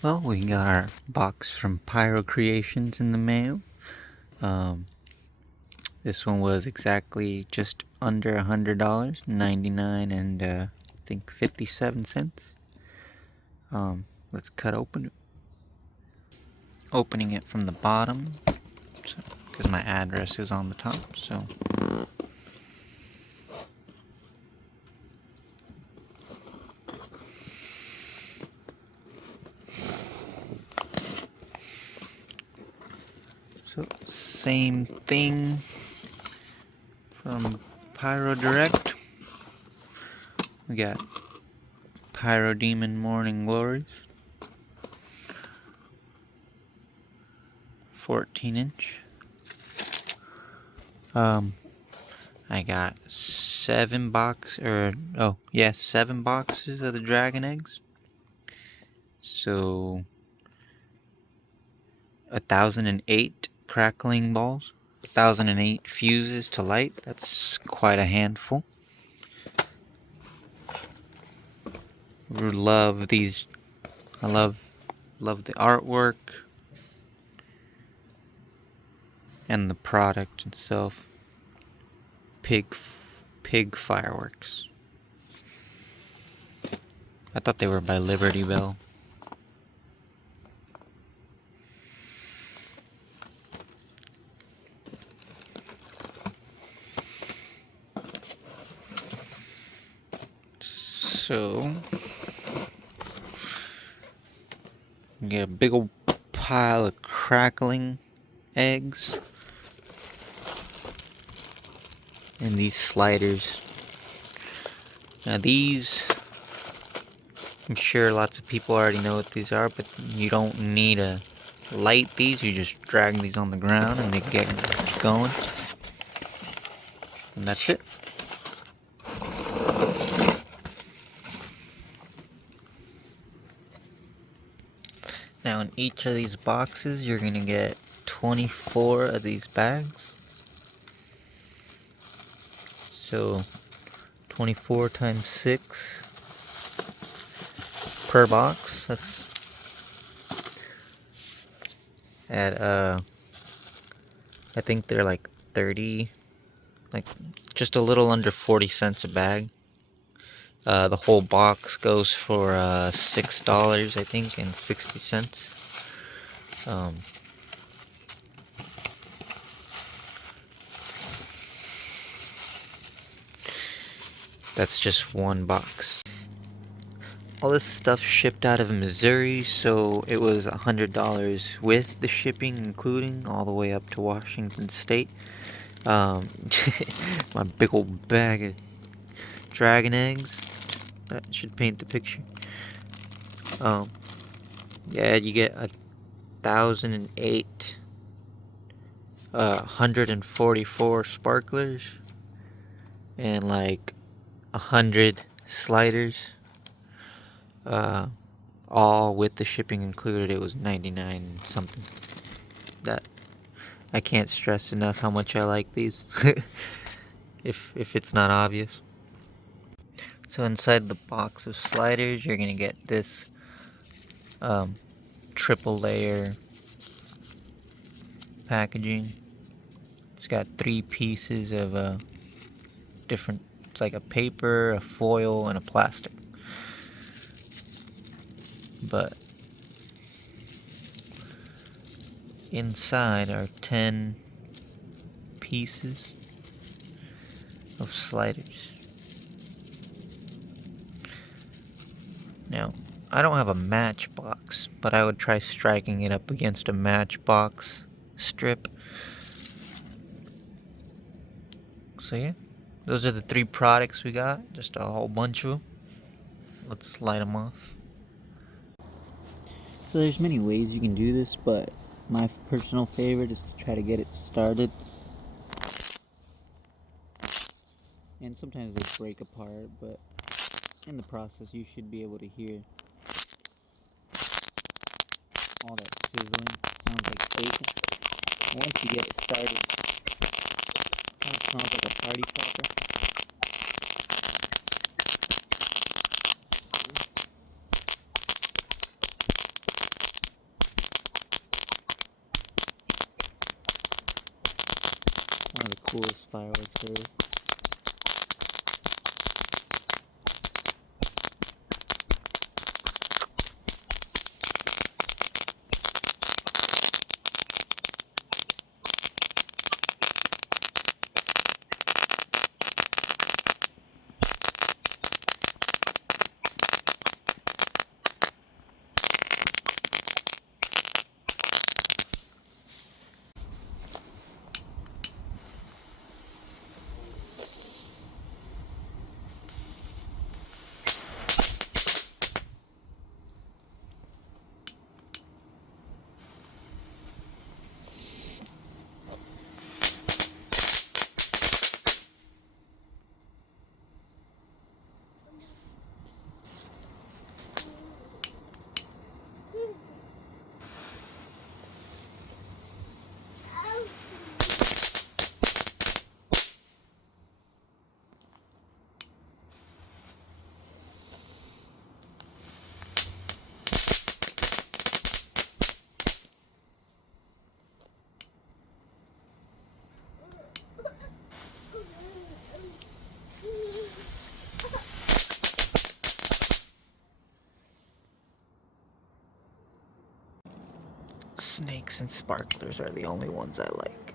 Well, we got our box from Pyro Creations in the mail. This one was exactly just under $100, 99 and I think 57 cents. Let's cut open. Opening it from the bottom, because my address is on the top. So same thing from Pyro Direct. We got Pyro Demon Morning Glories, 14-inch. I got 7 boxes of the dragon eggs. So 1,008 crackling balls, 1,008 fuses to light. That's quite a handful. Love these. I love the artwork and the product itself. Pig fireworks. I thought they were by Liberty Bell. So we get a big old pile of crackling eggs and these sliders. Now these, I'm sure lots of people already know what these are, but you don't need to light these. You just drag these on the ground and they get going. And that's it. Now in each of these boxes you're going to get 24 of these bags. So 24 times 6 per box. That's at I think they're like 30, like just a little under 40 cents a bag. The whole box goes for $6, I think, and 60 cents. That's just one box. All this stuff shipped out of Missouri, so it was $100 with the shipping including, all the way up to Washington State. My big old bag of dragon eggs. That should paint the picture. Yeah, you get 1,008, 144 sparklers, and like 100 sliders. All with the shipping included. It was 99 something. That I can't stress enough how much I like these. if it's not obvious. So inside the box of sliders, you're gonna get this triple layer packaging. It's got 3 pieces of different. It's like a paper, a foil, and a plastic. But inside are 10 pieces of sliders. Now, I don't have a matchbox, but I would try striking it up against a matchbox strip. So yeah, those are the 3 products we got. Just a whole bunch of them. Let's light them off. So there's many ways you can do this, but my personal favorite is to try to get it started. And sometimes they break apart, but in the process you should be able to hear all that sizzling. Sounds like bacon. Once you get it started, it kind of smells like a party popper. coolest fireworks there is. Snakes and sparklers are the only ones I like.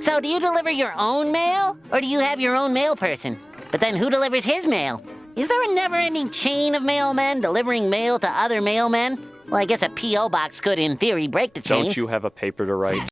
So do you deliver your own mail, or do you have your own mail person? But then who delivers his mail? Is there a never-ending chain of mailmen delivering mail to other mailmen? Well, I guess a P.O. box could, in theory, break the chain. Don't you have a paper to write?